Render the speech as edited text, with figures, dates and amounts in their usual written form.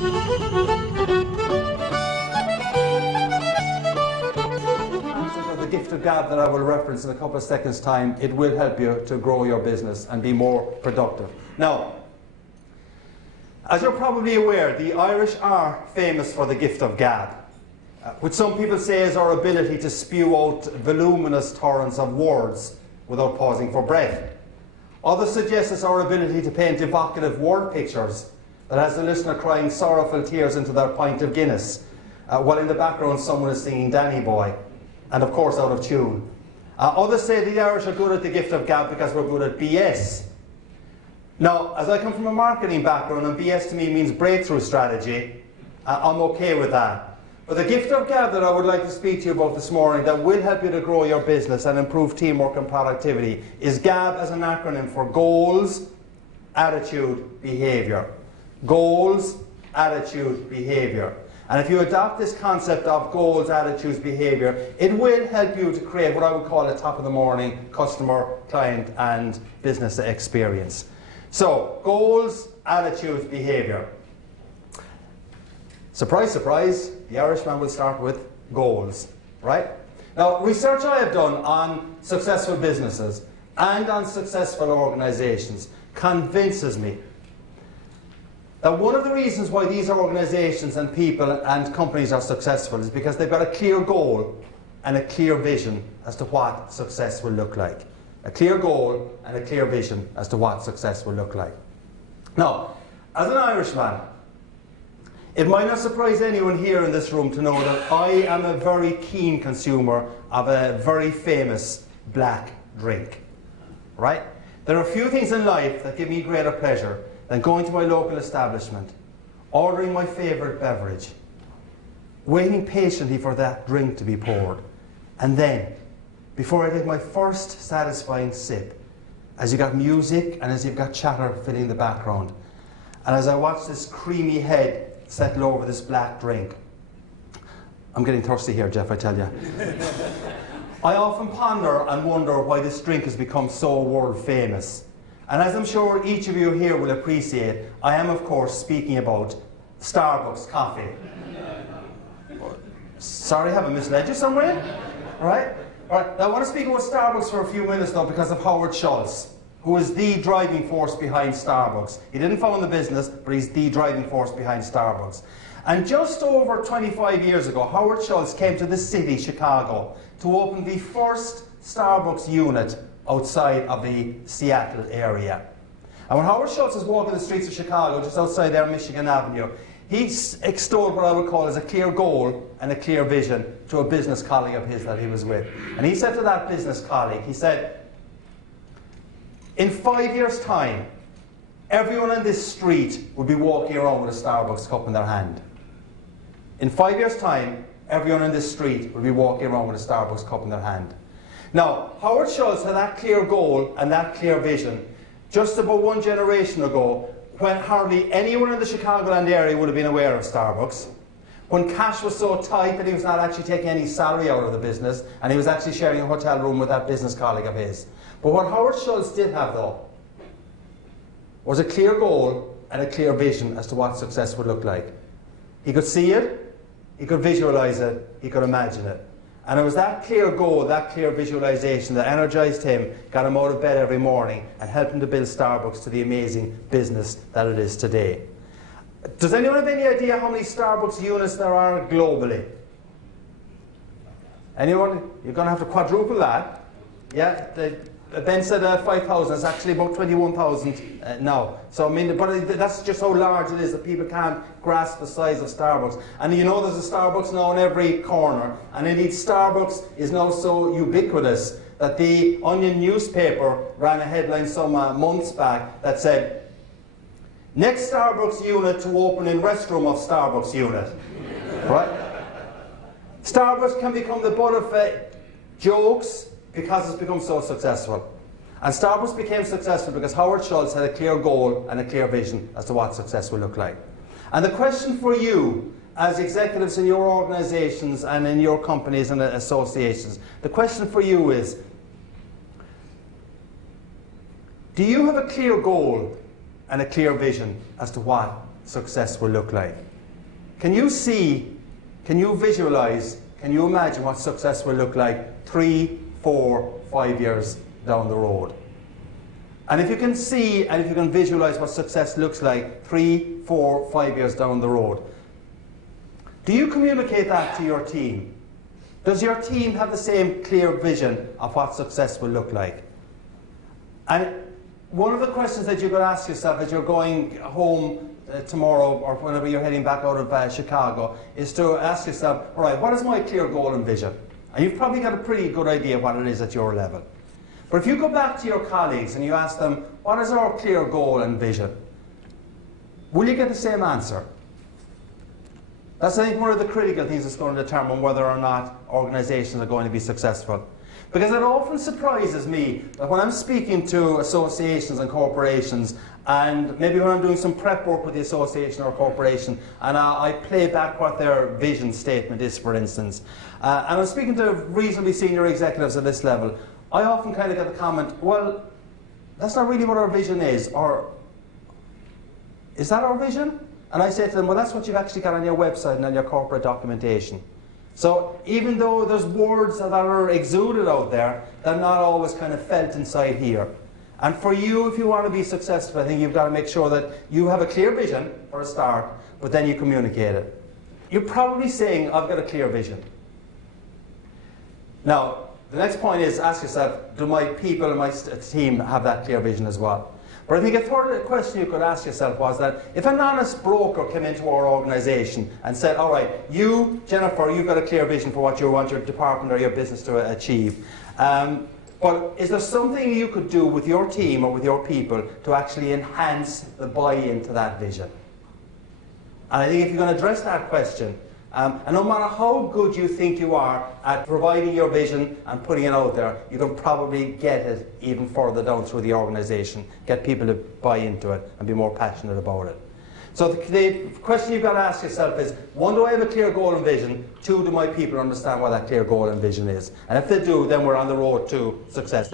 The gift of gab that I will reference in a couple of seconds' time, it will help you to grow your business and be more productive. Now, as you're probably aware, the Irish are famous for the gift of gab, which some people say is our ability to spew out voluminous torrents of words without pausing for breath. Others suggest it's our ability to paint evocative word pictures that has the listener crying sorrowful tears into their pint of Guinness, while in the background someone is singing Danny Boy, and of course out of tune. Others say the Irish are good at the gift of gab because we're good at BS. Now, as I come from a marketing background, and BS to me means breakthrough strategy, I'm okay with that. But the gift of gab that I would like to speak to you about this morning that will help you to grow your business and improve teamwork and productivity is GAB as an acronym for Goals, Attitude, Behaviour. Goals, Attitude, Behaviour. And if you adopt this concept of goals, attitudes, behaviour, it will help you to create what I would call a top of the morning customer, client and business experience. So, goals, attitudes, behaviour. Surprise, surprise, the Irishman will start with goals, right? Now, research I have done on successful businesses and on successful organisations convinces me that one of the reasons why these organisations and people and companies are successful is because they've got a clear goal and a clear vision as to what success will look like. A clear goal and a clear vision as to what success will look like. Now, as an Irishman, it might not surprise anyone here in this room to know that I am a very keen consumer of a very famous black drink. Right? There are few things in life that give me greater pleasure than going to my local establishment, ordering my favourite beverage, waiting patiently for that drink to be poured, and then, before I take my first satisfying sip, as you've got music and as you've got chatter filling the background, and as I watch this creamy head settle over this black drink. I'm getting thirsty here, Jeff, I tell you. I often ponder and wonder why this drink has become so world famous. And as I'm sure each of you here will appreciate, I am of course speaking about Starbucks coffee. Sorry, have I misled you somewhere? Right? Alright, now I want to speak about Starbucks for a few minutes now because of Howard Schultz, who is the driving force behind Starbucks. He didn't found the business, but he's the driving force behind Starbucks. And just over 25 years ago, Howard Schultz came to the city, Chicago, to open the first Starbucks unit outside of the Seattle area. And when Howard Schultz was walking the streets of Chicago, just outside there, Michigan Avenue, he extolled what I would call as a clear goal and a clear vision to a business colleague of his that he was with. And he said to that business colleague, he said, in 5 years' time, everyone on this street will be walking around with a Starbucks cup in their hand. In 5 years' time, everyone on this street will be walking around with a Starbucks cup in their hand. Now, Howard Schultz had that clear goal and that clear vision just about one generation ago, when hardly anyone in the Chicagoland area would have been aware of Starbucks, when cash was so tight that he was not actually taking any salary out of the business, and he was actually sharing a hotel room with that business colleague of his. But what Howard Schultz did have, though, was a clear goal and a clear vision as to what success would look like. He could see it, he could visualize it, he could imagine it. And it was that clear goal, that clear visualization that energized him, got him out of bed every morning, and helped him to build Starbucks to the amazing business that it is today. Does anyone have any idea how many Starbucks units there are globally? Anyone? You're going to have to quadruple that. Yeah, Ben said 5,000. It's actually about 21,000 now. So I mean, but that's just how large it is that people can't grasp the size of Starbucks. And you know, there's a Starbucks now in every corner. And indeed, Starbucks is now so ubiquitous that the Onion newspaper ran a headline some months back that said, "Next Starbucks unit to open in restroom of Starbucks unit." Right? Starbucks can become the butt of jokes because it's become so successful. And Starbucks became successful because Howard Schultz had a clear goal and a clear vision as to what success will look like. And the question for you, as executives in your organizations and in your companies and associations, the question for you is, do you have a clear goal and a clear vision as to what success will look like? Can you see, can you visualize, can you imagine what success will look like 3, 4, 5 years down the road? And if you can see and if you can visualize what success looks like 3, 4, 5 years down the road, do you communicate that to your team? Does your team have the same clear vision of what success will look like? And one of the questions that you could ask yourself as you're going home tomorrow or whenever you're heading back out of Chicago is to ask yourself, all right, what is my clear goal and vision? And you've probably got a pretty good idea what it is at your level. But if you go back to your colleagues and you ask them, what is our clear goal and vision? Will you get the same answer? That's, I think, one of the critical things that's going to determine whether or not organizations are going to be successful. Because it often surprises me that when I'm speaking to associations and corporations, and maybe when I'm doing some prep work with the association or corporation, and I play back what their vision statement is, for instance, and I'm speaking to reasonably senior executives at this level, I often kind of get the comment, well, that's not really what our vision is, or is that our vision? And I say to them, well, that's what you've actually got on your website and on your corporate documentation. So even though there's words that are exuded out there, they're not always kind of felt inside here. And for you, if you want to be successful, I think you've got to make sure that you have a clear vision for a start, but then you communicate it. You're probably saying, I've got a clear vision. Now, the next point is, ask yourself, do my people and my team have that clear vision as well? But I think a third question you could ask yourself was that if an honest broker came into our organisation and said, all right, you, Jennifer, you've got a clear vision for what you want your department or your business to achieve. But is there something you could do with your team or with your people to actually enhance the buy-in to that vision? And I think if you're going to address that question, and no matter how good you think you are at providing your vision and putting it out there, you can probably get it even further down through the organisation, get people to buy into it and be more passionate about it. So the question you've got to ask yourself is, 1, do I have a clear goal and vision? 2, do my people understand what that clear goal and vision is? And if they do, then we're on the road to success.